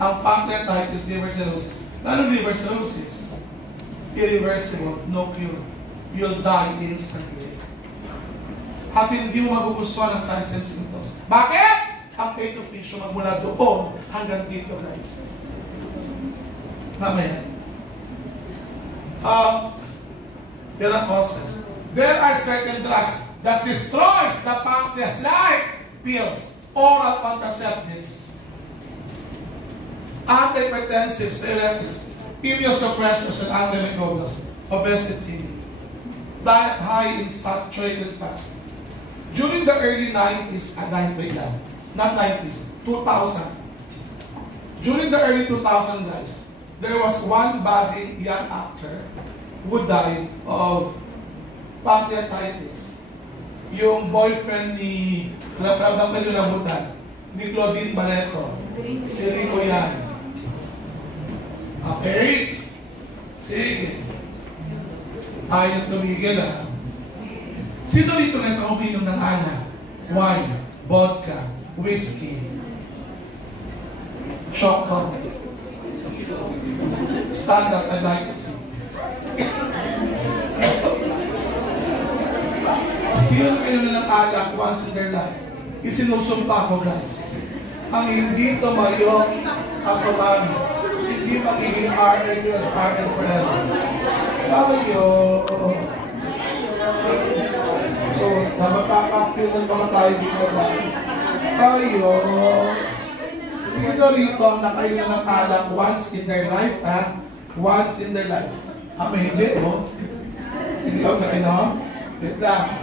Ang pancreatitis, liver cirrhosis. Lalo liver cirrhosis, irreversible, no cure. You'll die instantly. At hindi mo magugustuhan ang signs and symptoms. Bakit? Ang peto fish magmula doon hanggang dito, guys. Mamaya. There are causes. There are certain drugs that destroys the pancreas like pills, oral contraceptives, antihypertensives, diuretics, immunosuppressors, and antimicrobials, obesity, diet high in saturated fats. During the early 90s, not 90s, 2000. During the early 2000s, guys, there was one budding young actor who died of pancreatitis. Yung boyfriend ni ni Claudine Barreto. Si Rico yan. Okay? Sige. Ayaw tumigil ha. Sino dito na sa uminom ng alak? Wine, vodka, whiskey, chocolate. Stand up, I'd like to see. Sino kayo na ng alak once in their life? Isinusumpa ko, guys. Ang hindi tumayo at tumami, hindi magiging RN forever. Tayo. So, napapakapil ng mga tayo dito, guys. Tayo. Sino rito ang nakainom ng alak once in their life, ha? Once in their life. Hindi, oh. Hindi ako nakainom. Wait lang.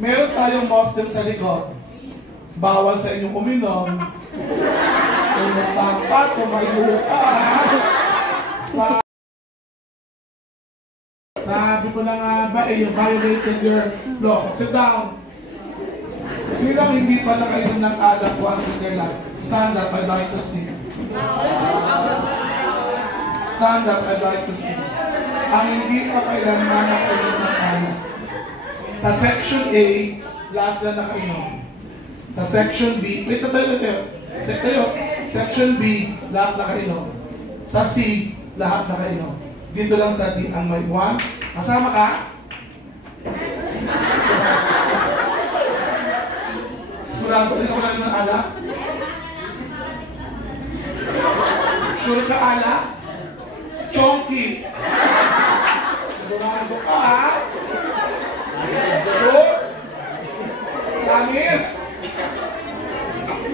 Meron tayong Muslim sa likod. Bawal sa inyong uminom. Kung magtapat, tumayo ka. Sabi ko na nga ba, you violated your law. Sit down. Sino hindi pa nakainom ng alak once in their life? Stand up, I'd like to see. Stand up, I'd like to see. Ang hindi pa kailanman nakainom ng alak. Sa section A, last na nakainom. Sa section B, section B, lahat nakainom. Sa C, lahat nakainom. Dito lang sa D, ang may 1. Kasama ka? Sigurado, hindi ka wala ng alak? Sure ka alak? chonky. Sigurado ka, ha? Sure? Tamis?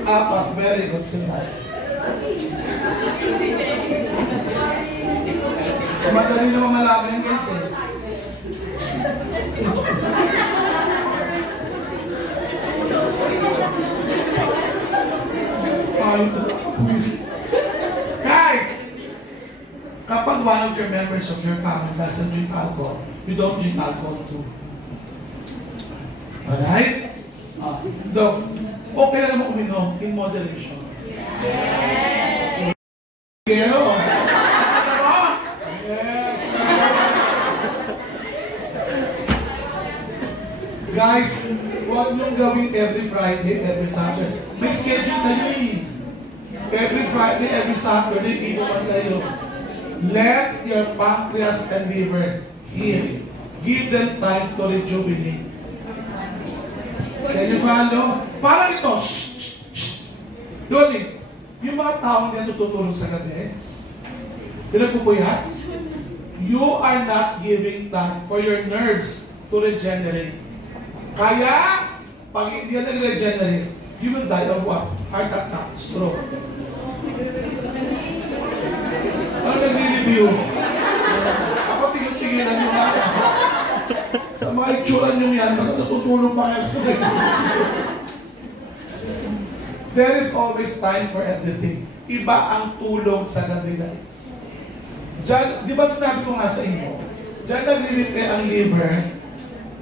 Apat, very good sila. Madali naman malaman guys eh. Guys, kapag one of your members of your family doesn't drink alcohol, you don't drink alcohol too. Alright? Okay na naman uminom in moderation. Yes! Pero, yes! Guys, huwag niyong gawin every Friday, every Saturday. May schedule na yun. Every Friday, every Saturday, inuman kayo. Let your pancreas and liver heal. Give them time to rejuvenate. Can you follow? Parang ito, Lodi, yung mga taong yan tutulong sa gabi, pinagpupuyat, you are not giving time for your nerves to regenerate. Kaya, pag hindi yan nag-regenerate, you will die of what? Heart attack, stroke. Ano nag-review? Ako tingin-tinginan nyo nga. Sa mga itsura nyo yan, mas natutulong pa kayo sa There is always time for everything. Iba ang tulong sa gabi, guys. Diyan, di ba sinabi ko nga sa inyo? Diyan nag-repair ang liver.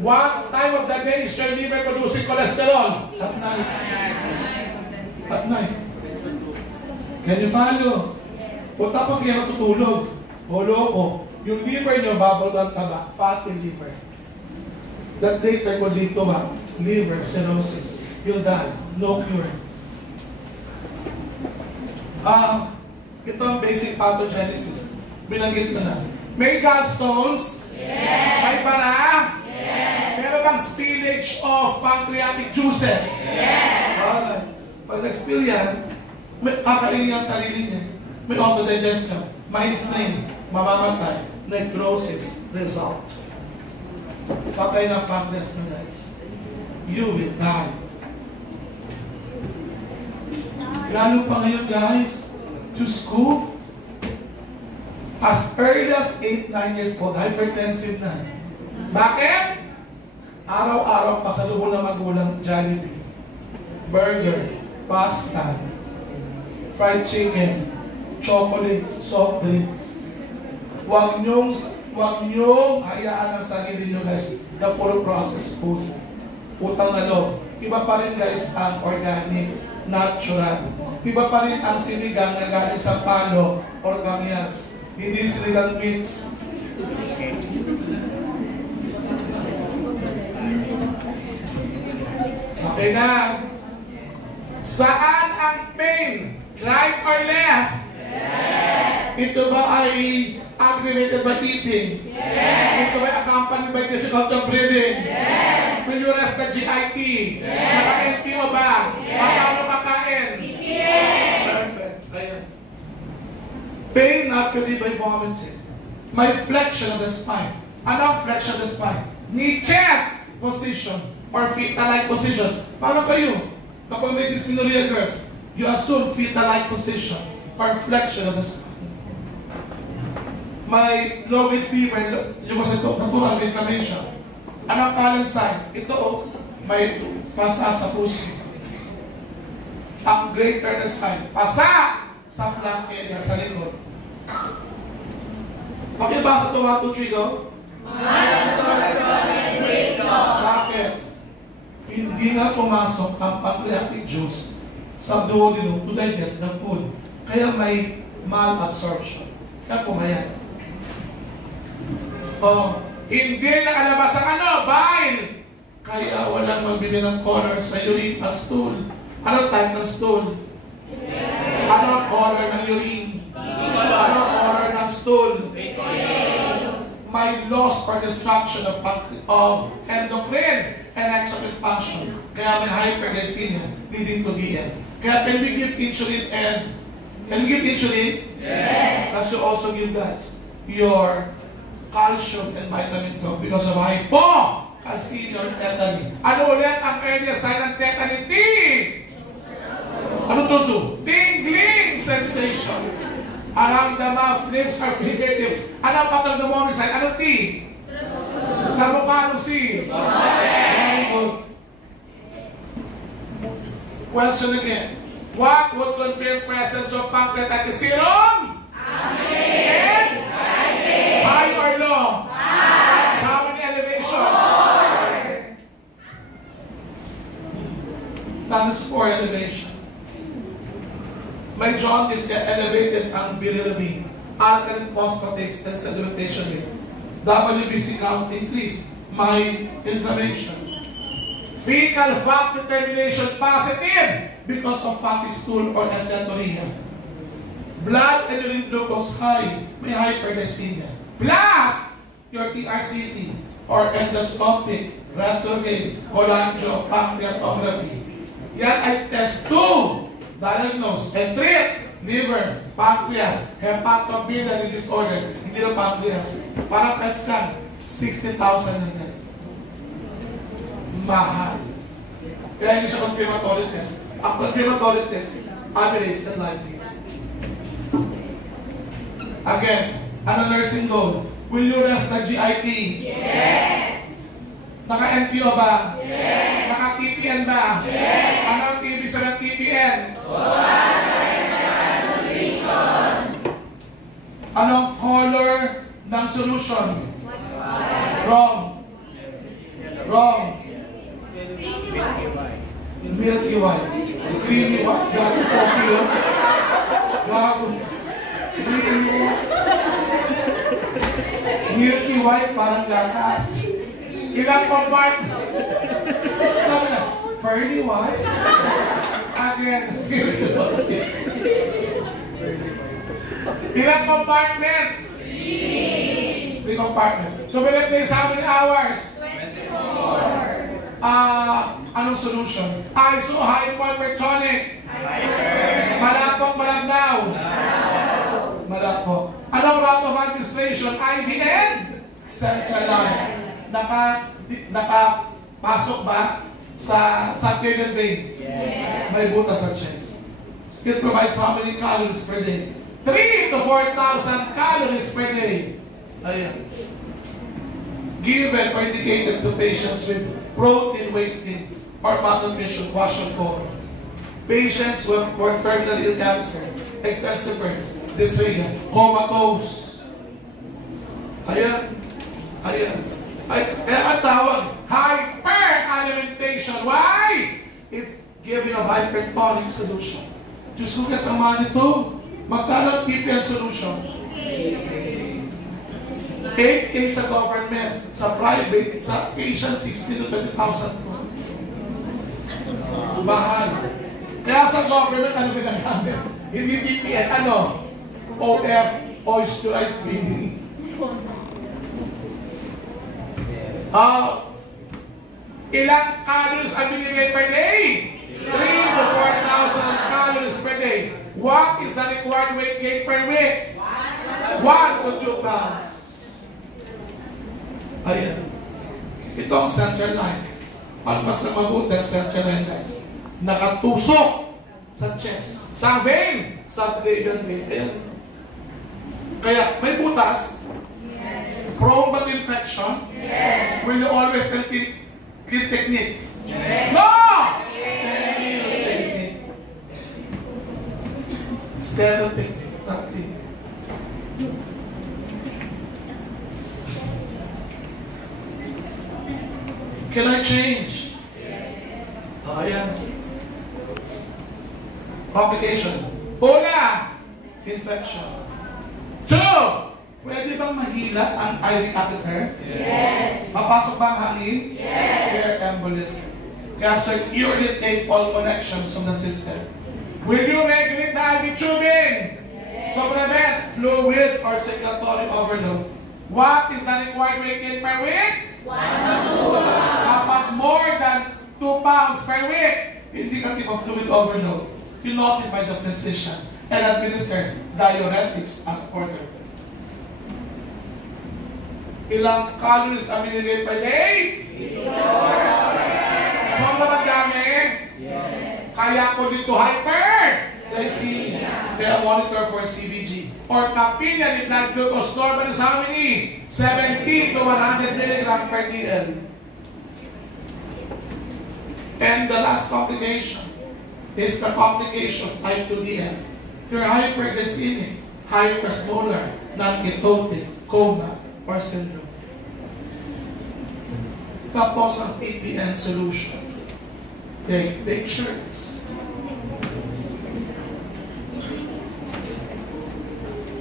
What time of the day is your liver producing cholesterol? At night. At night. Can you follow? O tapos kaya matutulog. O loko. Yung liver nyo, babal ng taba. Fatty liver. That later could lead to what? Liver cirrhosis. You'll die. No cure. Ito ang basic pathogenesis. Binanggit ko na. May gallstones? Yes. May para? Yes. Meron bang spillage of pancreatic juices? Yes. Alright. Pag nag-spill yan, kakainin ang sarili niya. May autodigestion. Ma-inflame. Mamamatay. Necrosis. Result. Patay ng pancreas mo, guys. You will die. Lalo pa ngayon, guys, to school, as early as 8-9 years old, hypertensive na. Bakit? Araw-araw pasalubong ng magulang, Jollibee, burger, pasta, fried chicken, chocolates, soft drinks. Huwag niyong hayaan ang sarili niyo, guys, na puro processed food. Utang na loob. Iba pa rin, guys, ang organic, natural. Iba pa rin ang sinigang na galing sa palo or kamyas. Hindi sinigang meats. Okay na. Saan ang pain? Right or left? Yes. Ito ba ay aggravated by eating? Yes. Ito ba ay accompanied by difficulty of breathing? Yes. Will you rest the GIT? Yes. Naka-NTO ba? Yes. Paano kakain? Yes. Perfect. Ayan. Pain not relieved by vomiting. May flexion of the spine. Ano ang flexion of the spine? Knee chest position or fetal-like position. Paano kayo? Kapag may dysmenorrhea, girls, you assume fetal-like position or flexion of the spine. May low grade fever, yung kasi ito, natural inflammation. Ano ang talent sign? Ito, may pasa sa puso. Ang greater the sign, pasa sa flank area, sa likod. Pakibasa ito, 1, 2, 3, go. Bakit? Hindi nga pumasok ang pancreatic juice sa duodenum to digest the food. Kaya may malabsorption. Kaya pumayat. Hindi nakalabas ang ano? Bile! Kaya walang magbibigay ng color sa urine at stool. Ano type ng stool? Ano ang color ng urine? Ano ang color ng stool? May loss or destruction of endocrine and exocrine function. Kaya may hyperglycemia leading to VN. Kaya can we give insulin and can we give insulin? Yes. That should also give guys your calcium and vitamin 2 because of hypocalcemia or tetany. Ano ulit ang earliest sign ng tetany? T. Ano tuso? Tingling sensation. Around the mouth, lips, or fingertips. Ano ang pathognomonic sign? Ano T? Sa mukha ng C. Question again. What would confirm presence of pancreatitis serum? Amen. High or low? High. How many elevation? Times 4 elevation. My jaundice elevated ang bilirubin, alkaline phosphatase, and sedimentation rate. WBC count increased. My inflammation. Fecal fat determination positive because of fatty stool or acidoria. Blood and urine glucose high. May hyperglycemia. Plus your TRCT or endoscopic retrograde cholangiopancreatography. Yan ay test 2. Diagnose and treat liver, pancreas, hepatobiliary disorder. Hindi na pancreas. Para PET scan, 60,000 na yan. Mahal. Kaya hindi siya confirmatory test. Ang confirmatory test, amylase and lipase. Again, ano nursing goal? Will you rest the GIT? Yes. Naka-NPO ba? Yes. Naka-TPN ba? Yes. Ano ang TB sa TPN? Anong color ng solution? Wrong. Wrong. Milky white. Creamy white. Gago coffee yun. Gago. Creamy white. Milky white parang gatas. Ilang compartment? Sabi na, pearly white? Again. Ilang compartment? 3 compartment. So, bilang how many hours? 24. Anong solution? Isohypertonic. Malapok, malabnaw. Malapok. Anong route of administration? IVN? Central line. Nakapasok ba sa subclavian vein? Yes. May butas sa chest. It provides how many calories per day? 3 to 4,000 calories per day. Ayan. Given or indicated to patients with protein wasting or malnutrition, kwashiorkor. Patients with terminal ill cancer, excessive burns, dysphagia, comatose. Ayan. Ayan. Ang tawag, hyperalimentation. Why? It's giving a hypertonic solution. Diyos ko kas naman ito. Magkano TPN solution? 8K sa government, sa private, sa patient, 16 to 20,000 po. Mahal. Kaya sa government, ano ginagamit? Hindi TPN, ano? OF, osteoized bleeding. Ilang calories ang binibigay per day? 3 to 4,000 calories per day. What is the required weight gain per week? 1 to 2 pounds. Ayan. Ito ang central line. Mas na mabuti ang central line, guys. Nakatusok sa chest. Sa vein. Sa brain vein. Ayan. Kaya may butas. Yes. Prone ba to infection? Yes. Will you always clean technique? Yes. No! Yes. Sterile technique. Not clean. Can I change? Yes. Ayan. Complication. Una, infection. 2, pwede bang mahila ang IV catheter? Yes. Mapasok ba ang hangin? Yes. Air embolism. Kaya sir, you already take all connections from the system. Will you regulate the IV tubing? To prevent fluid or circulatory overload. What is the required weight gain per week? 1 to 2 pounds. Kapag more than 2 pounds per week, indicative of fluid overload, you notify the physician and administer diuretics as ordered. Ilang calories ang binigay per day? So, naman gamit? Kaya ko dito hyperglycemia. Kaya monitor for CBG. Or kapilya ni blood glucose normal is how many? 70 to 100 milligram per DL. And the last complication is the complication type 2DL. You're hyperglycemic, hypersmolar, non-ketotic, coma, or syndrome. Tapos ang APN solution. Take pictures.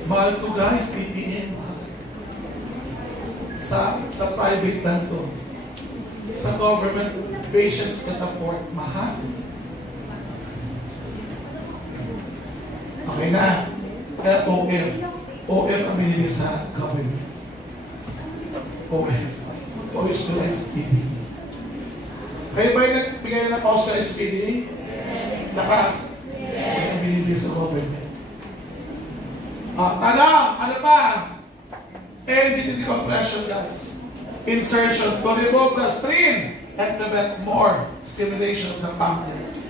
Mahal to guys, APN. Sa private lang to. Sa government, patients can afford mahal. Okay na. Kaya OF ang binili sa government. OF. O is to SPD. Kayo ba yung nagbigay na pause sa SPD? Yes. Lakas? Yes. Ang binili sa government. Ano pa? NGT compression guys. Insertion to remove the stream and prevent more stimulation of the pancreas.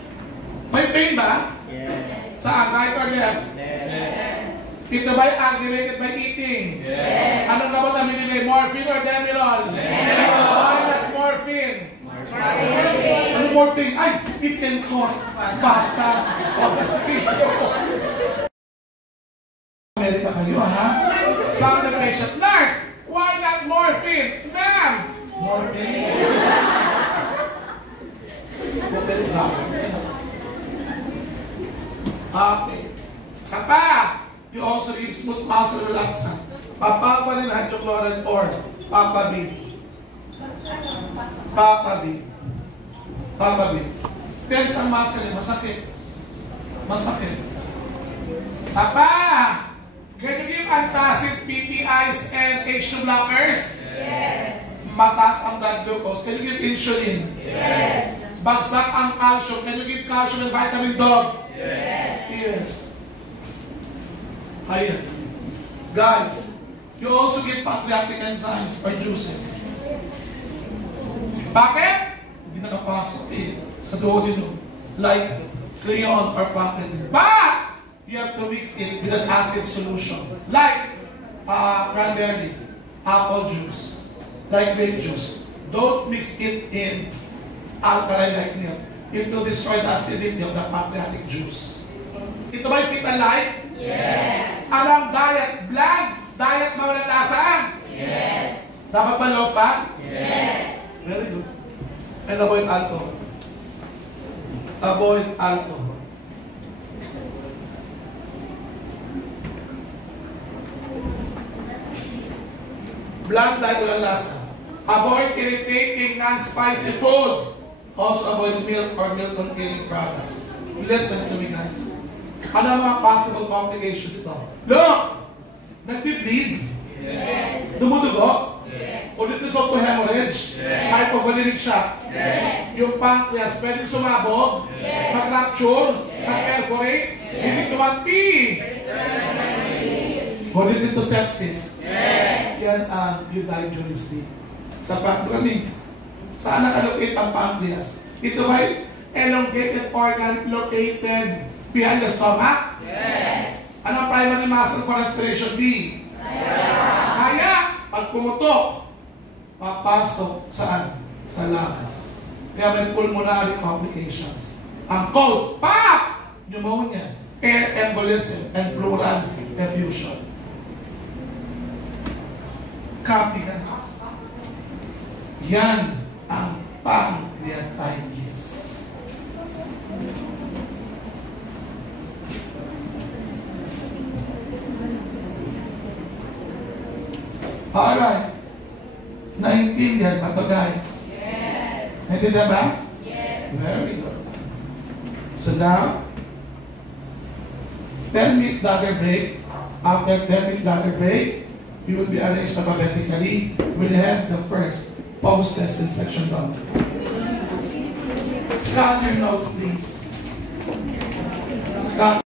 May pain ba? Yes. Saan? Right or left? Yes. Ito ba yung aggravated by eating? Yes. Anong gamot ang binibigay? Morphine or Demerol? Demerol. Why not morphine? Morphine. Ano morphine? Ay, it can cause spasm of the spleen. Amerika kayo, ha? Some of the patient, nurse, why not morphine? Ma'am! Morphine. Okay. Sa pa, you also give smooth muscle relaxant. Papa rin hydrochloride or Papa B. Papa B. Papa B. Tense ang muscle, masakit. Masakit. Sa pa, can you give antacid, PPIs, and H2 blockers? Yes. Mataas ang blood glucose. Can you give insulin? Yes. Bagsak ang calcium. Can you give calcium and vitamin dog? Yes. Yes. Ayan. Guys, you also give pancreatic enzymes or juices. Bakit? Hindi nakapasok sa duodenum. Like crayon or pancreatic. But, you have to mix it with an acid solution. Like cranberry, apple juice, like grape juice. Don't mix it in alkaline like milk. It will destroy the acidity of the pancreatic juice. Ito ba yung fit and light? Yes. Anong diet? Bland? Diet na walang lasa? Yes. Dapat ba low fat? Yes. Very good. And avoid alcohol. Avoid alcohol. Bland like walang lasa. Avoid irritating non-spicy food. Also avoid milk or milk-containing products. Listen to me guys. Ano ang mga possible complications ito? Look! Nagbi-bleed. Yes. Dumudugo? Yes. Ulit result to hemorrhage? Yes. Hypovolemic shock? Yes. Yung pancreas, pwedeng sumabog? Yes. Mag-rupture? Yes. Mag-perforate? Yes. Hindi tuwan-P? Ulit ito sepsis? Yes. Yan ang you die during sleep. Sa pancreas, saan nakalocate ang pancreas? Ito ay elongated organ located behind the stomach? Yes. Ano ang primary muscle for respiration? B? Kaya, pag pumutok, papasok saan? Sa lungs. Kaya may pulmonary complications. Ang code, PAP! Pneumonia, air embolism, and pleural effusion. Copy ka. Yan ang pancreatitis. Alright. Naintindihan ba ito guys? Yes. Naintindihan ba? Yes. Very good. So now, 10-minute bladder break. After 10-minute bladder break, you will be arranged alphabetically. We'll have the first post-lesson section done. Scan your notes, please. Scan.